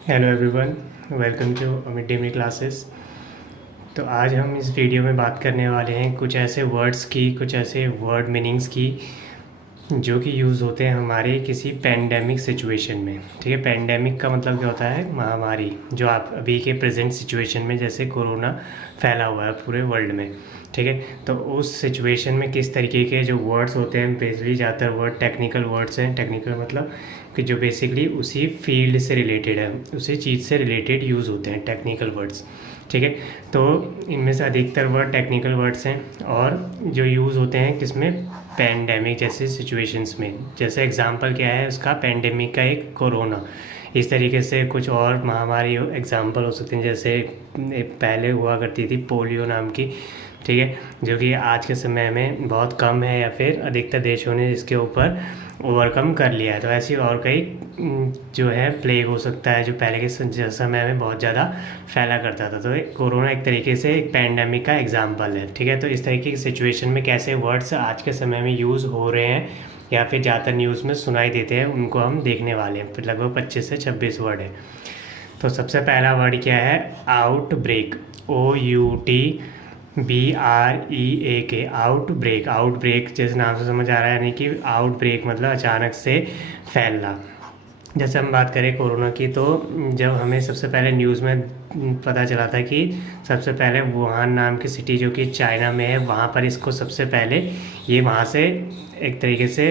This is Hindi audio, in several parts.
Hello everyone, welcome to mid day meal classes. तो आज हम इस वीडियो में बात करने वाले हैं कुछ ऐसे वर्ड्स की, कुछ ऐसे वर्ड मीनिंग्स की जो कि यूज़ होते हैं हमारे किसी पैंडेमिक सिचुएशन में। ठीक है, पैंडेमिक का मतलब क्या होता है? महामारी। जो आप अभी के प्रेजेंट सिचुएशन में जैसे कोरोना फैला हुआ है पूरे वर्ल्ड में, ठीक है, तो उस सिचुएशन में किस तरीके के जो वर्ड्स होते हैं, बेसिकली ज़्यादातर वर्ड टेक्निकल वर्ड्स हैं। टेक्निकल मतलब कि जो बेसिकली उसी फील्ड से रिलेटेड है, उसी चीज़ से रिलेटेड यूज़ होते हैं टेक्निकल वर्ड्स। ठीक है, तो इनमें से अधिकतर वर्ड टेक्निकल वर्ड्स हैं और जो यूज़ होते हैं किसमें? पैंडेमिक जैसे सिचुएशंस में। जैसे एग्जांपल क्या है उसका? पैंडेमिक का एक कोरोना। इस तरीके से कुछ और महामारी एग्जांपल हो सकते हैं, जैसे पहले हुआ करती थी पोलियो नाम की, ठीक है, जो कि आज के समय में बहुत कम है या फिर अधिकतर देशों ने इसके ऊपर ओवरकम कर लिया है। तो ऐसी और कई जो है प्लेग हो सकता है जो पहले के समय में बहुत ज़्यादा फैला करता था। तो कोरोना एक तरीके से एक पैंडेमिक का एग्जाम्पल है। ठीक है, तो इस तरीके की सिचुएशन में कैसे वर्ड्स आज के समय में यूज़ हो रहे हैं या फिर ज़्यादातर न्यूज़ में सुनाई देते हैं, उनको हम देखने वाले हैं। फिर लगभग 25 से 26 वर्ड है। तो सबसे पहला वर्ड क्या है? Outbreak. OUTBREAK, outbreak. Outbreak जैसे नाम से समझ आ रहा है, यानी कि आउट ब्रेक मतलब अचानक से फैलना। जैसे हम बात करें कोरोना की, तो जब हमें सबसे पहले न्यूज़ में पता चला था कि सबसे पहले वुहान नाम की सिटी जो कि चाइना में है, वहाँ पर इसको सबसे पहले ये वहाँ से एक तरीके से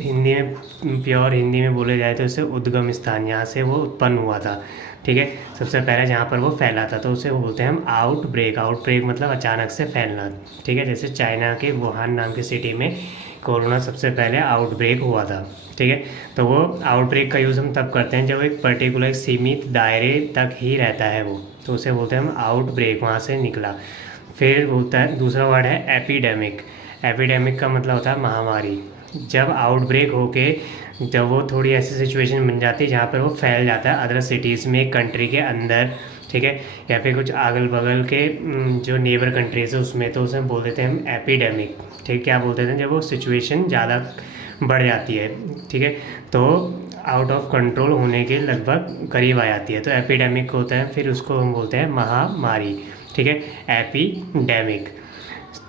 हिंदी में, प्योर हिंदी में बोले जाए तो इसे उद्गम स्थान, यहाँ से वो उत्पन्न हुआ था। ठीक है, सबसे पहले जहाँ पर वो फैला था, तो उसे वो बोलते हैं हम आउट ब्रेक। आउट ब्रेक मतलब अचानक से फैलना। ठीक है, जैसे चाइना के वुहान नाम की सिटी में कोरोना सबसे पहले आउट ब्रेक हुआ था। ठीक है, तो वो आउट ब्रेक का यूज़ हम तब करते हैं जब एक पर्टिकुलर सीमित दायरे तक ही रहता है वो, तो उसे बोलते हैं हम आउट ब्रेक, वहाँ से निकला। फिर होता है दूसरा वर्ड है एपिडेमिक। एपिडेमिक का मतलब होता है महामारी। जब आउटब्रेक होके जब वो थोड़ी ऐसी सिचुएशन बन जाती है जहाँ पर वो फैल जाता है अदर सिटीज़ में, कंट्री के अंदर, ठीक है, या फिर कुछ अगल बगल के जो नेबर कंट्रीज है उसमें, तो उसे बोल देते हैं हम एपिडेमिक। ठीक, क्या बोलते हैं जब वो सिचुएशन ज़्यादा बढ़ जाती है, ठीक है, तो आउट ऑफ कंट्रोल होने के लगभग करीब आ जाती है, तो एपिडेमिक होता है। फिर उसको हम बोलते हैं महामारी। ठीक है, एपिडेमिक।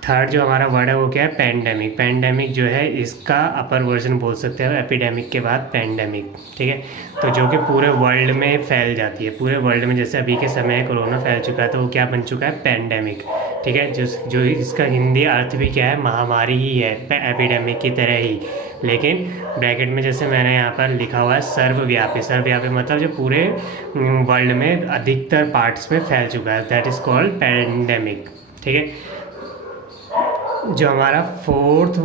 थर्ड जो हमारा वर्ड है वो क्या है? पैंडेमिक। पैंडेमिक जो है इसका अपर वर्जन बोल सकते हैं एपिडेमिक के बाद पैंडेमिक। ठीक है, तो जो कि पूरे वर्ल्ड में फैल जाती है, पूरे वर्ल्ड में। जैसे अभी के समय कोरोना फैल चुका है, तो वो क्या बन चुका है? पैंडेमिक। ठीक है, जो इसका हिंदी अर्थ भी क्या है? महामारी ही है, एपिडेमिक की तरह ही, लेकिन ब्रैकेट में जैसे मैंने यहाँ पर लिखा हुआ है सर्वव्यापी। सर्वव्यापी मतलब जो पूरे वर्ल्ड में अधिकतर पार्ट्स में फैल चुका है, दैट इज़ कॉल्ड पैंडेमिक। ठीक है, जो हमारा फोर्थ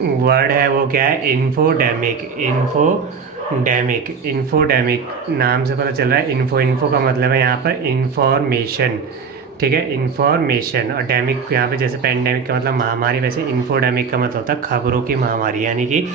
वर्ड है वो क्या है? इन्फोडेमिक। इन्फोडेमिक, इन्फोडेमिक नाम से पता चल रहा है। इन्फो का मतलब है यहाँ पर इंफॉर्मेशन। ठीक है, इंफॉर्मेशन। और डेमिक यहाँ पे जैसे पैंडेमिक का मतलब महामारी, वैसे इन्फोडेमिक का मतलब होता है खबरों की महामारी, यानी कि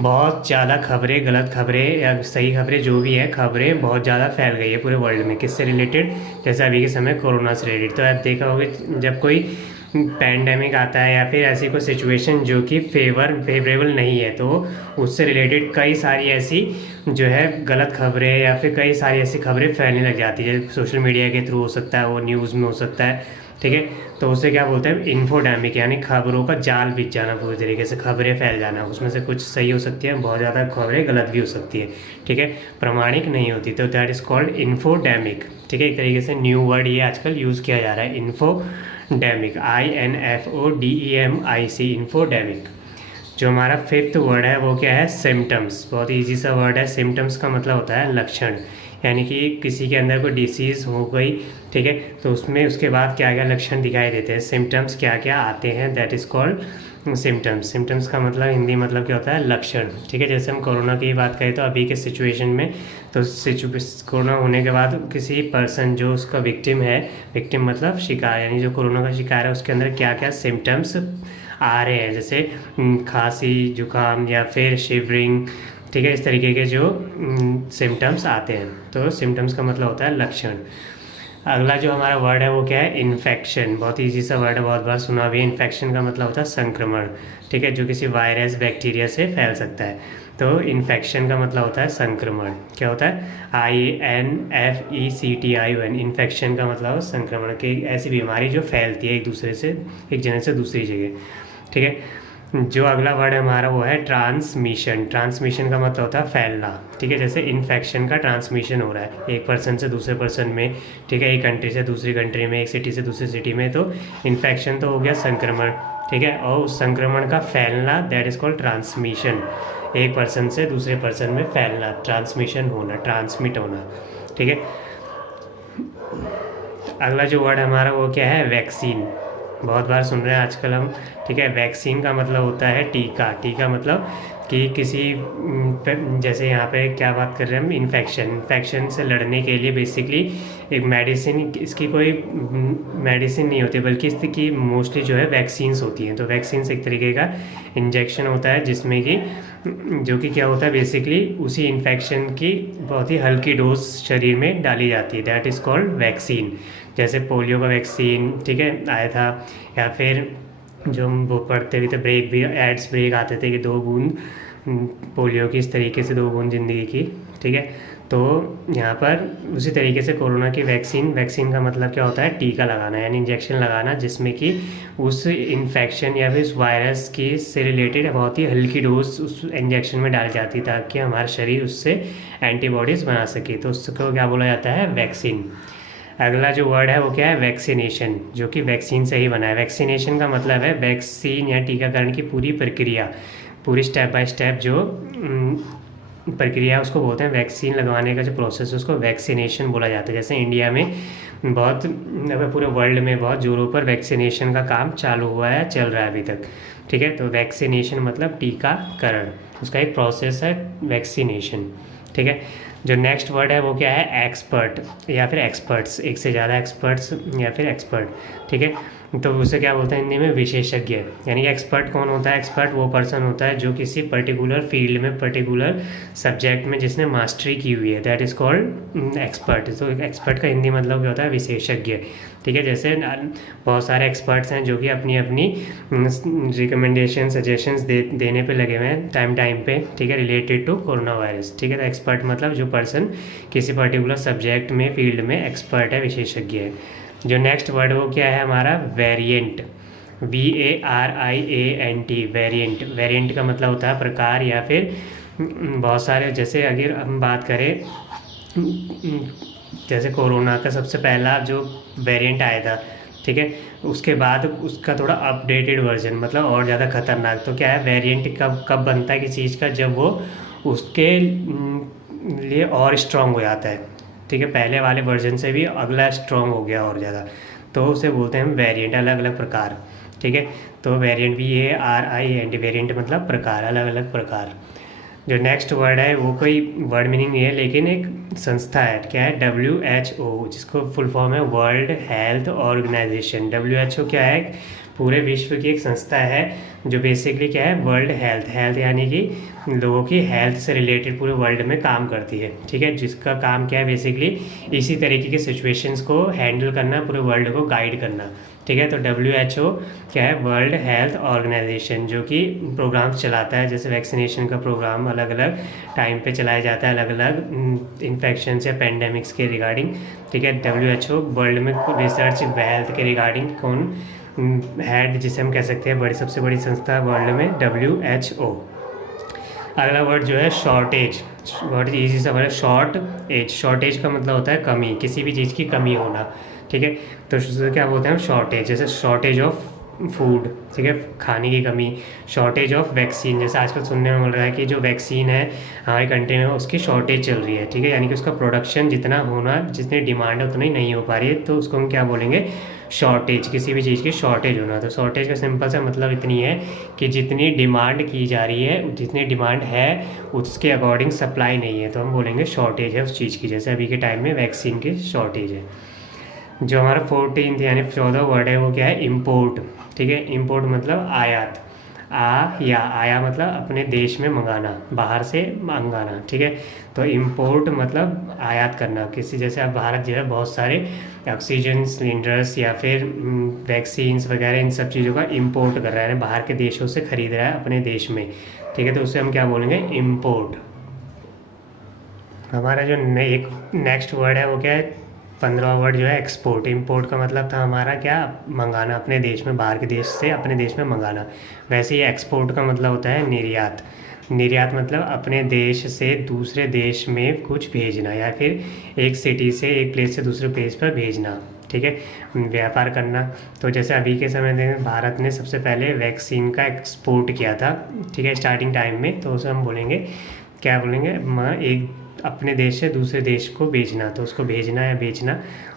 बहुत ज़्यादा खबरें, गलत खबरें या सही खबरें जो भी है, खबरें बहुत ज़्यादा फैल गई है पूरे वर्ल्ड में। किससे रिलेटेड? जैसे अभी के समय कोरोना से रिलेटेड। तो आप देखा होगा जब कोई पैंडेमिक आता है या फिर ऐसी कोई सिचुएशन जो कि फेवरेबल नहीं है, तो उससे रिलेटेड कई सारी ऐसी जो है गलत खबरें या फिर कई सारी ऐसी खबरें फैलने लग जाती है। सोशल मीडिया के थ्रू हो सकता है, वो न्यूज़ में हो सकता है। ठीक है, तो उसे क्या बोलते हैं? इन्फोडेमिक, यानी खबरों का जाल बिछ जाना, पूरी तरीके से खबरें फैल जाना। उसमें से कुछ सही हो सकती है, बहुत ज़्यादा खबरें गलत भी हो सकती है। ठीक है, प्रमाणिक नहीं होती, तो दैट इज़ कॉल्ड इन्फोडेमिक। ठीक है, एक तरीके से न्यू वर्ड ये आजकल यूज़ किया जा रहा है, इन्फोडेमिक। INFODEMIC, infodemic. जो हमारा फिफ्थ वर्ड है वो क्या है? सिम्टम्स। बहुत ईजी सा वर्ड है। सिम्टम्स का मतलब होता है लक्षण, यानी कि किसी के अंदर कोई डिसीज़ हो गई, ठीक है, तो उसमें उसके बाद क्या क्या लक्षण दिखाई देते हैं, सिम्टम्स क्या क्या आते हैं, that is called symptoms. Symptoms का मतलब हिंदी मतलब क्या होता है? लक्षण। ठीक है, जैसे हम कोरोना की बात करें तो अभी के सिचुएशन में, तो कोरोना होने के बाद किसी पर्सन जो उसका विक्टिम है, विक्टिम मतलब शिकार, यानी जो कोरोना का शिकार है, उसके अंदर क्या क्या सिम्टम्स आ रहे हैं, जैसे खांसी, जुकाम या फिर शिवरिंग। ठीक है, इस तरीके के जो सिम्टम्स आते हैं, तो सिम्टम्स का मतलब होता है लक्षण। अगला जो हमारा वर्ड है वो क्या है? इन्फेक्शन। बहुत ईजी सा वर्ड है, बहुत बार सुना भी है। इन्फेक्शन का मतलब होता है संक्रमण। ठीक है, जो किसी वायरस, बैक्टीरिया से फैल सकता है। तो इन्फेक्शन का मतलब होता है संक्रमण। क्या होता है? INFECTION। इन्फेक्शन का मतलब संक्रमण की ऐसी बीमारी जो फैलती है एक दूसरे से, एक जगह से दूसरी जगह। ठीक है। जो अगला वर्ड है हमारा वो है ट्रांसमिशन। ट्रांसमिशन का मतलब होता है फैलना। ठीक है। जैसे इन्फेक्शन का ट्रांसमिशन हो रहा है एक पर्सन से दूसरे पर्सन में। ठीक है। एक कंट्री से दूसरी कंट्री में, एक सिटी से दूसरी सिटी में। तो इन्फेक्शन तो हो गया संक्रमण। ठीक है। और उस संक्रमण का फैलना, दैट इज़ कॉल्ड ट्रांसमिशन। एक पर्सन से दूसरे पर्सन में फैलना, ट्रांसमिशन होना, ट्रांसमिट होना। ठीक है। अगला जो वर्ड हमारा वो क्या है? वैक्सीन। बहुत बार सुन रहे हैं आजकल हम। ठीक है। वैक्सीन का मतलब होता है टीका। टीका मतलब कि किसी जैसे यहाँ पे क्या बात कर रहे हैं हम, इन्फेक्शन से लड़ने के लिए बेसिकली एक मेडिसिन, इसकी कोई मेडिसिन नहीं होती बल्कि इसकी मोस्टली जो है वैक्सीन्स होती हैं। तो वैक्सीन्स एक तरीके का इंजेक्शन होता है जिसमें कि जो कि क्या होता है बेसिकली उसी इन्फेक्शन की बहुत ही हल्की डोज शरीर में डाली जाती है, दैट इज़ कॉल्ड वैक्सीन। जैसे पोलियो का वैक्सीन, ठीक है, आया था। या फिर जो हम वो पढ़ते भी थे, ब्रेक भी एड्स ब्रेक आते थे कि 2 बूंद पोलियो की, इस तरीके से 2 बूंद ज़िंदगी की। ठीक है। तो यहाँ पर उसी तरीके से कोरोना की वैक्सीन का मतलब क्या होता है? टीका लगाना, यानी इंजेक्शन लगाना जिसमें कि उस इन्फेक्शन या फिर उस वायरस की से रिलेटेड बहुत ही हल्की डोज उस इंजेक्शन में डाली जाती ताकि हमारा शरीर उससे एंटीबॉडीज़ बना सके। तो उसको क्या बोला जाता है? वैक्सीन। अगला जो वर्ड है वो क्या है? वैक्सीनेशन, जो कि वैक्सीन से ही बना है। वैक्सीनेशन का मतलब है वैक्सीन या टीकाकरण की पूरी प्रक्रिया, पूरी स्टेप बाय स्टेप जो प्रक्रिया उसको बोलते हैं। वैक्सीन लगवाने का जो प्रोसेस है उसको वैक्सीनेशन बोला जाता है। जैसे इंडिया में बहुत, पूरे वर्ल्ड में बहुत जोरों पर वैक्सीनेशन का काम चालू हुआ है, चल रहा है अभी तक। ठीक है। तो वैक्सीनेशन मतलब टीकाकरण, उसका एक प्रोसेस है वैक्सीनेशन। ठीक है। जो नेक्स्ट वर्ड है वो क्या है? एक्सपर्ट या फिर एक्सपर्ट्स, एक से ज़्यादा एक्सपर्ट्स या फिर एक्सपर्ट। ठीक है। तो उसे क्या बोलते हैं हिंदी में? विशेषज्ञ। यानी एक्सपर्ट कौन होता है? एक्सपर्ट वो पर्सन होता है जो किसी पर्टिकुलर फील्ड में, पर्टिकुलर सब्जेक्ट में जिसने मास्टरी की हुई है, दैट इज़ कॉल्ड एक्सपर्ट। तो एक्सपर्ट का हिंदी मतलब क्या होता है? विशेषज्ञ। ठीक है। जैसे बहुत सारे एक्सपर्ट्स हैं जो कि अपनी अपनी रिकमेंडेशन, सजेशंस देने पे लगे हुए हैं टाइम पे। ठीक है। Related to coronavirus. ठीक है। तो एक्सपर्ट मतलब जो पर्सन किसी पर्टिकुलर सब्जेक्ट में, फील्ड में एक्सपर्ट है, विशेषज्ञ है। जो नेक्स्ट वर्ड वो क्या है हमारा? वेरिएंट। VARIANT, variant. वेरिएंट का मतलब होता है प्रकार या फिर बहुत सारे, जैसे अगर हम बात करें जैसे कोरोना का सबसे पहला जो वेरिएंट आया था, ठीक है, उसके बाद उसका थोड़ा अपडेटेड वर्जन, मतलब और ज़्यादा खतरनाक। तो क्या है? वेरिएंट कब बनता है किसी चीज़ का? जब वो उसके लिए और स्ट्रांग हो जाता है। ठीक है। पहले वाले वर्जन से भी अगला स्ट्रांग हो गया और ज़्यादा, तो उसे बोलते हैं हम वेरिएंट, अलग अलग प्रकार। ठीक है। तो वेरिएंट VARIANT, वेरिएंट मतलब प्रकार, अलग अलग प्रकार। जो नेक्स्ट वर्ड है वो कोई वर्ड मीनिंग नहीं है लेकिन एक संस्था है। क्या है? WHO, जिसको फुल फॉर्म है वर्ल्ड हेल्थ ऑर्गेनाइजेशन। WHO क्या है? पूरे विश्व की एक संस्था है जो बेसिकली क्या है? वर्ल्ड हेल्थ यानी कि लोगों की हेल्थ से रिलेटेड पूरे वर्ल्ड में काम करती है। ठीक है। जिसका काम क्या है? बेसिकली इसी तरीके के सिचुएशंस को हैंडल करना, पूरे वर्ल्ड को गाइड करना। ठीक है। तो WHO क्या है? वर्ल्ड हेल्थ ऑर्गेनाइजेशन, जो कि प्रोग्राम्स चलाता है, जैसे वैक्सीनेशन का प्रोग्राम अलग अलग टाइम पे चलाया जाता है, अलग अलग इन्फेक्शन या पेंडेमिक्स के रिगार्डिंग। ठीक है। WHO वर्ल्ड में रिसर्च हेल्थ के रिगार्डिंग कौन हेड, जिसे हम कह सकते हैं बड़ी, सबसे बड़ी संस्था वर्ल्ड में WHO। अगला वर्ड जो है शॉर्टेज। वर्ड इजी सा वर्ड है, शॉर्ट एज। शॉर्टेज का मतलब होता है कमी, किसी भी चीज़ की कमी होना। ठीक है। तो क्या बोलते हैं हम? शॉर्टेज। जैसे शॉर्टेज ऑफ फूड, ठीक है, खाने की कमी। शॉर्टेज ऑफ वैक्सीन, जैसे आजकल सुनने में मिल रहा है कि जो वैक्सीन है हमारी कंट्री में उसकी शॉर्टेज चल रही है। ठीक है। यानी कि उसका प्रोडक्शन जितना होना, जितनी डिमांड है उतनी नहीं हो पा रही है, तो उसको हम क्या बोलेंगे? शॉर्टेज। किसी भी चीज़ की शॉर्टेज होना। तो शॉर्टेज का सिंपल सा मतलब इतनी है कि जितनी डिमांड की जा रही है, जितनी डिमांड है उसके अकॉर्डिंग सप्लाई नहीं है, तो हम बोलेंगे शॉर्टेज है उस चीज़ की। जैसे अभी के टाइम में वैक्सीन की शॉर्टेज है। जो हमारा 14th यानी 14 वर्ड है वो क्या है? इम्पोर्ट। ठीक है। इम्पोर्ट मतलब आयात। आया मतलब अपने देश में मंगाना, बाहर से मंगाना। ठीक है। तो इम्पोर्ट मतलब आयात करना किसी, जैसे अब भारत जो है बहुत सारे ऑक्सीजन सिलेंडर्स या फिर वैक्सीन्स वगैरह इन सब चीज़ों का इम्पोर्ट कर रहा है, बाहर के देशों से ख़रीद रहा है अपने देश में। ठीक है, तो उससे हम क्या बोलेंगे, इम्पोर्ट। हमारा जो एक नेक्स्ट वर्ड है वो क्या है, 15वां वर्ड जो है एक्सपोर्ट। इम्पोर्ट का मतलब था हमारा क्या, मंगाना, अपने देश में, बाहर के देश से अपने देश में मंगाना। वैसे ही एक्सपोर्ट का मतलब होता है निर्यात। निर्यात मतलब अपने देश से दूसरे देश में कुछ भेजना, या फिर एक सिटी से, एक प्लेस से दूसरे प्लेस पर भेजना, ठीक है, व्यापार करना। तो जैसे अभी के समय में भारत ने सबसे पहले वैक्सीन का एक्सपोर्ट किया था, ठीक है, स्टार्टिंग टाइम में, तो उसे हम बोलेंगे, क्या बोलेंगे, एक अपने देश से दूसरे देश को भेजना, तो उसको भेजना या बेचना,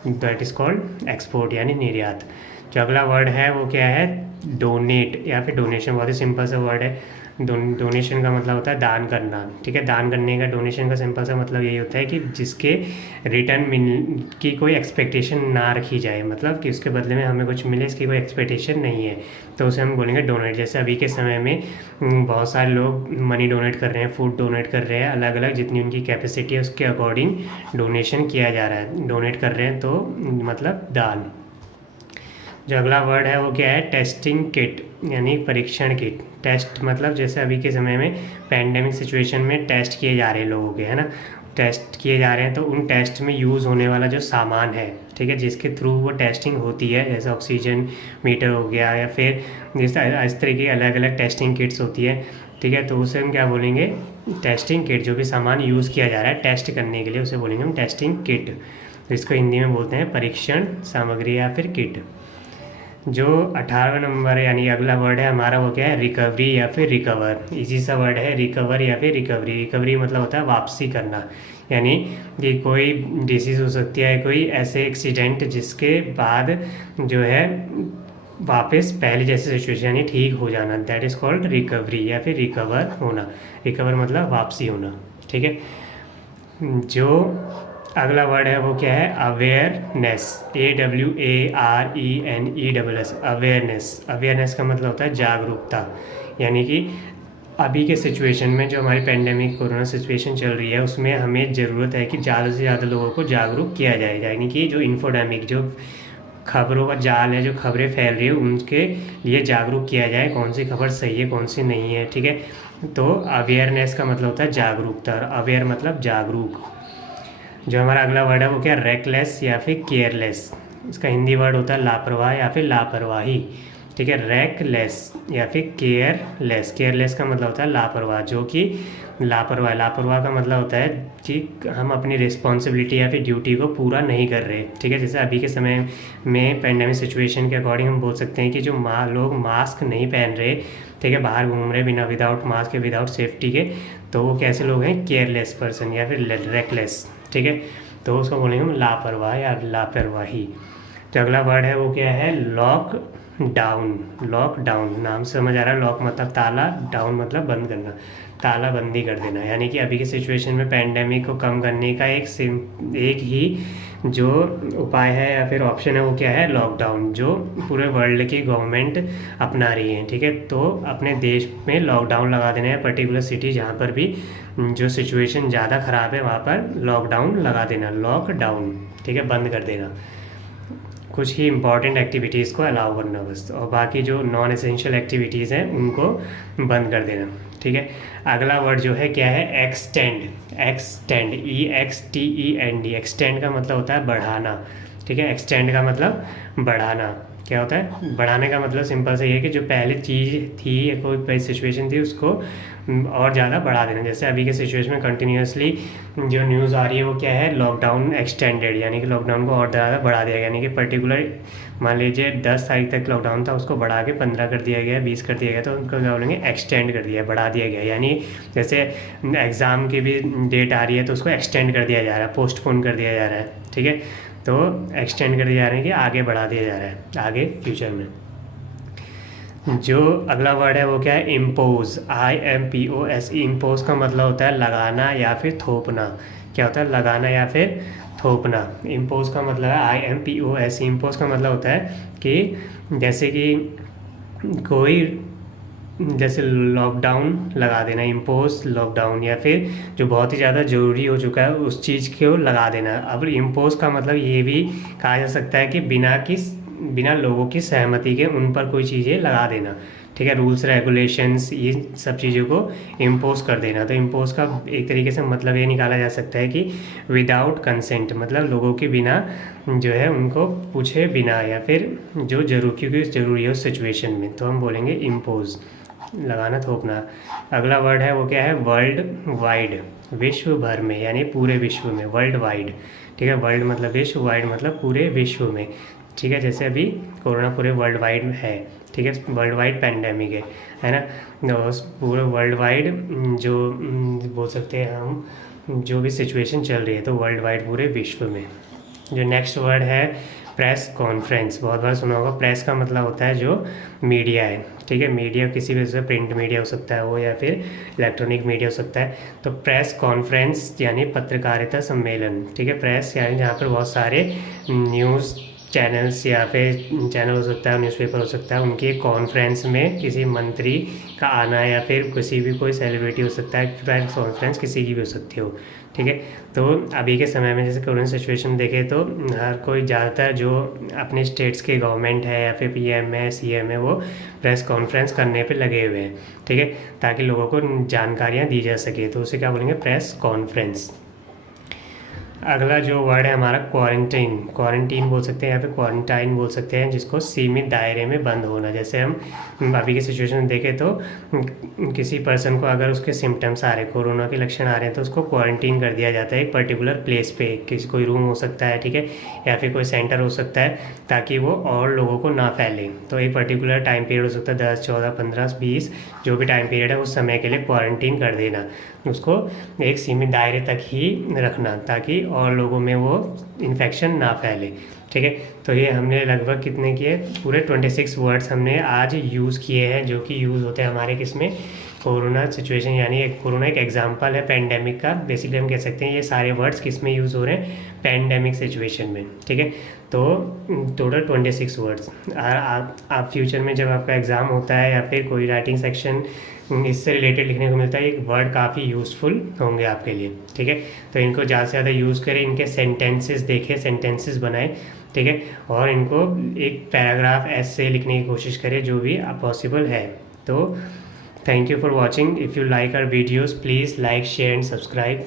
दैट इज़ कॉल्ड एक्सपोर्ट यानी निर्यात। जो अगला वर्ड है वो क्या है, डोनेट या फिर डोनेशन। बहुत ही सिंपल सा वर्ड है। डोनेशन का मतलब होता है दान करना, ठीक है, दान करने का। डोनेशन का सिंपल सा मतलब यही होता है कि जिसके रिटर्न की कोई एक्सपेक्टेशन ना रखी जाए, मतलब कि उसके बदले में हमें कुछ मिले, इसकी कोई एक्सपेक्टेशन नहीं है, तो उसे हम बोलेंगे डोनेट। जैसे अभी के समय में बहुत सारे लोग मनी डोनेट कर रहे हैं, फूड डोनेट कर रहे हैं, अलग अलग जितनी उनकी कैपेसिटी है उसके अकॉर्डिंग डोनेशन किया जा रहा है, डोनेट कर रहे हैं, तो मतलब दान। जो अगला वर्ड है वो क्या है, टेस्टिंग किट यानी परीक्षण किट। टेस्ट मतलब जैसे अभी के समय में पैंडेमिक सिचुएशन में टेस्ट किए जा रहे हैं लोगों के, है ना, टेस्ट किए जा रहे हैं, तो उन टेस्ट में यूज़ होने वाला जो सामान है, ठीक है, जिसके थ्रू वो टेस्टिंग होती है, जैसे ऑक्सीजन मीटर हो गया, या फिर इस तरह की अलग अलग टेस्टिंग किट्स होती है, ठीक है, तो उसे हम क्या बोलेंगे, टेस्टिंग किट। जो भी सामान यूज़ किया जा रहा है टेस्ट करने के लिए उसे बोलेंगे हम टेस्टिंग किट। तो इसको हिंदी में बोलते हैं परीक्षण सामग्री या फिर किट। जो 18वां नंबर है यानी अगला वर्ड है हमारा वो क्या है, रिकवरी या फिर रिकवर। इजी सा वर्ड है, रिकवर या फिर रिकवरी। रिकवरी मतलब होता है वापसी करना, यानी कि कोई डिसीज़ हो सकती है, कोई ऐसे एक्सीडेंट जिसके बाद जो है वापस पहले जैसे सिचुएशन यानी ठीक हो जाना, दैट इज़ कॉल्ड रिकवरी या फिर रिकवर होना। रिकवर मतलब वापसी होना, ठीक है। जो अगला वर्ड है वो क्या है, अवेयरनेस। AWARENESS, awareness. अवेयरनेस का मतलब होता है जागरूकता, यानी कि अभी के सिचुएशन में जो हमारी पेंडेमिक कोरोना सिचुएशन चल रही है उसमें हमें ज़रूरत है कि ज़्यादा से ज़्यादा लोगों को जागरूक किया जाए, यानी कि जो इन्फोडेमिक, जो खबरों का जाल है, जो खबरें फैल रही है, उनके लिए जागरूक किया जाए, कौन सी खबर सही है कौन सी नहीं है, ठीक है। तो अवेयरनेस का मतलब होता है जागरूकता, और अवेयर मतलब जागरूक। जो हमारा अगला वर्ड है वो क्या, रेकलेस या फिर केयरलेस। इसका हिंदी वर्ड होता है लापरवाह या फिर लापरवाही, ठीक है। रेकलेस या फिर केयरलेस। केयरलेस का मतलब होता है लापरवाह, जो कि लापरवाह, लापरवाह का मतलब होता है कि हम अपनी रिस्पॉन्सिबिलिटी या फिर ड्यूटी को पूरा नहीं कर रहे, ठीक है। जैसे अभी के समय में पेंडेमिक सिचुएशन के अकॉर्डिंग हम बोल सकते हैं कि जो लोग मास्क नहीं पहन रहे, ठीक है, बाहर घूम रहे बिना, विदाउट मास्क के, विदाउट सेफ्टी के, तो वो कैसे लोग हैं, केयरलेस पर्सन या फिर रेकलेस, ठीक है। तो उसको बोलेंगे हम लापरवाह या लापरवाही। तो अगला वर्ड है वो क्या है, लॉक डाउन। लॉक डाउन, नाम से समझ आ रहा है, लॉक मतलब ताला, डाउन मतलब बंद करना, तालाबंदी कर देना। यानी कि अभी की सिचुएशन में पैंडेमिक को कम करने का एक ही जो उपाय है या फिर ऑप्शन है वो क्या है, लॉकडाउन, जो पूरे वर्ल्ड की गवर्नमेंट अपना रही है, ठीक है। तो अपने देश में लॉकडाउन लगा देना है, पर्टिकुलर सिटी जहाँ पर भी जो सिचुएशन ज़्यादा ख़राब है वहाँ पर लॉकडाउन लगा देना, लॉकडाउन, ठीक है, बंद कर देना। कुछ ही इंपॉर्टेंट एक्टिविटीज़ को अलाउ करना बस, और बाकी जो नॉन एसेंशियल एक्टिविटीज़ हैं उनको बंद कर देना, ठीक है। अगला वर्ड जो है क्या है, एक्सटेंड। Extend, EXTEND। एक्सटेंड का मतलब होता है बढ़ाना, ठीक है। एक्सटेंड का मतलब बढ़ाना। क्या होता है, बढ़ाने का मतलब सिंपल से ये है कि जो पहले चीज़ थी या कोई सिचुएशन थी उसको और ज़्यादा बढ़ा देना। जैसे अभी के सिचुएशन में कंटिन्यूसली जो न्यूज़ आ रही है वो क्या है, लॉकडाउन एक्सटेंडेड, यानी कि लॉकडाउन को और ज़्यादा बढ़ा दिया गया, यानी कि पर्टिकुलर मान लीजिए 10 तारीख तक लॉकडाउन था, उसको बढ़ा के 15 कर दिया गया, 20 कर दिया गया, तो उनको क्या बोलेंगे, एक्सटेंड कर दिया, बढ़ा दिया गया। यानी जैसे एग्ज़ाम की भी डेट आ रही है तो उसको एक्सटेंड कर दिया जा रहा है, पोस्टपोन कर दिया जा रहा है, ठीक है। तो एक्सटेंड कर दिया जा रहा है कि आगे बढ़ा दिया जा रहा है, आगे फ्यूचर में। जो अगला वर्ड है वो क्या है, इम्पोज। IMPOS। इम्पोज का मतलब होता है लगाना या फिर थोपना। क्या होता है, लगाना या फिर थोपना। इम्पोज का मतलब है IMPOS। इम्पोज का मतलब होता है कि जैसे कि कोई, जैसे लॉकडाउन लगा देना, इम्पोज लॉकडाउन, या फिर जो बहुत ही ज़्यादा ज़रूरी हो चुका है उस चीज़ को लगा देना। अब इम्पोज का मतलब ये भी कहा जा सकता है कि बिना लोगों की सहमति के उन पर कोई चीज़ें लगा देना, ठीक है, रूल्स रेगुलेशंस, ये सब चीज़ों को इम्पोज कर देना। तो इम्पोज का एक तरीके से मतलब ये निकाला जा सकता है कि विदाउट कंसेंट, मतलब लोगों के बिना जो है उनको पूछे बिना, या फिर जो क्योंकि ज़रूरी है उस सिचुएशन में, तो हम बोलेंगे इम्पोज, लगाना थोपना। अगला वर्ड है वो क्या है, वर्ल्ड वाइड, विश्व भर में, यानी पूरे विश्व में, वर्ल्ड वाइड। ठीक है, वर्ल्ड मतलब विश्व, वाइड मतलब पूरे विश्व में। ठीक है, जैसे अभी कोरोना पूरे वर्ल्ड वाइड है, ठीक है, वर्ल्ड वाइड पैंडेमिक है ना, तो पूरे वर्ल्ड वाइड जो बोल सकते हैं हम, जो भी सिचुएशन चल रही है, तो वर्ल्ड वाइड पूरे विश्व में। जो नेक्स्ट वर्ड है प्रेस कॉन्फ्रेंस, बहुत बार सुना होगा। प्रेस का मतलब होता है जो मीडिया है, ठीक है, मीडिया किसी भी से, प्रिंट मीडिया हो सकता है वो, या फिर इलेक्ट्रॉनिक मीडिया हो सकता है। तो प्रेस कॉन्फ्रेंस यानी पत्रकारिता सम्मेलन, ठीक है, प्रेस यानी जहाँ पर बहुत सारे न्यूज़ चैनल्स या फिर चैनल हो सकता है, न्यूज़पेपर हो सकता है, उनकी कॉन्फ्रेंस में किसी मंत्री का आना, या फिर किसी भी कोई सेलिब्रिटी हो सकता है, प्रेस कॉन्फ्रेंस किसी की भी हो सकती हो। ठीक है, तो अभी के समय में जैसे कोरोना सिचुएशन देखें तो हर कोई ज़्यादातर जो अपने स्टेट्स के गवर्नमेंट है या फिर पीएम है, सीएम है, वो प्रेस कॉन्फ्रेंस करने पे लगे हुए हैं। ठीक है, ताकि लोगों को जानकारियाँ दी जा सके, तो उसे क्या बोलेंगे, प्रेस कॉन्फ्रेंस। अगला जो वर्ड है हमारा क्वारंटीन, क्वारंटीन बोल सकते हैं या फिर क्वारंटाइन बोल सकते हैं, जिसको सीमित दायरे में बंद होना। जैसे हम अभी की सिचुएशन में देखें तो किसी पर्सन को अगर उसके सिम्टम्स आ रहे हैं, कोरोना के लक्षण आ रहे हैं, तो उसको क्वारंटीन कर दिया जाता है एक पर्टिकुलर प्लेस पे, किसी कोई रूम हो सकता है, ठीक है, या फिर कोई सेंटर हो सकता है, ताकि वो और लोगों को ना फैले। तो एक पर्टिकुलर टाइम पीरियड हो सकता है, 10, 14, 15, 20, जो भी टाइम पीरियड है उस समय के लिए क्वारंटीन कर देना, उसको एक सीमित दायरे तक ही रखना, ताकि और लोगों में वो इन्फेक्शन ना फैले। ठीक है, तो ये हमने लगभग कितने किए, पूरे 26 वर्ड्स हमने आज यूज़ किए हैं, जो कि यूज़ होते हैं हमारे किसमें, कोरोना सिचुएशन, यानी कोरोना एक एग्जांपल है पैंडेमिक का। बेसिकली हम कह सकते हैं ये सारे वर्ड्स किस में यूज़ हो रहे हैं, पैंडेमिक सिचुएशन में। ठीक है, तो टोटल 26 वर्ड्स। आप फ्यूचर में जब आपका एग्ज़ाम होता है या फिर कोई राइटिंग सेक्शन इससे रिलेटेड लिखने को मिलता है, एक वर्ड काफ़ी यूज़फुल होंगे आपके लिए। ठीक है, तो इनको ज़्यादा से ज़्यादा यूज़ करें, इनके सेंटेंसेस देखें, सेंटेंसेस बनाएं, ठीक है, और इनको एक पैराग्राफ ऐसे लिखने की कोशिश करें जो भी पॉसिबल है। तो thank you for watching. If you like our videos, please like, share and subscribe.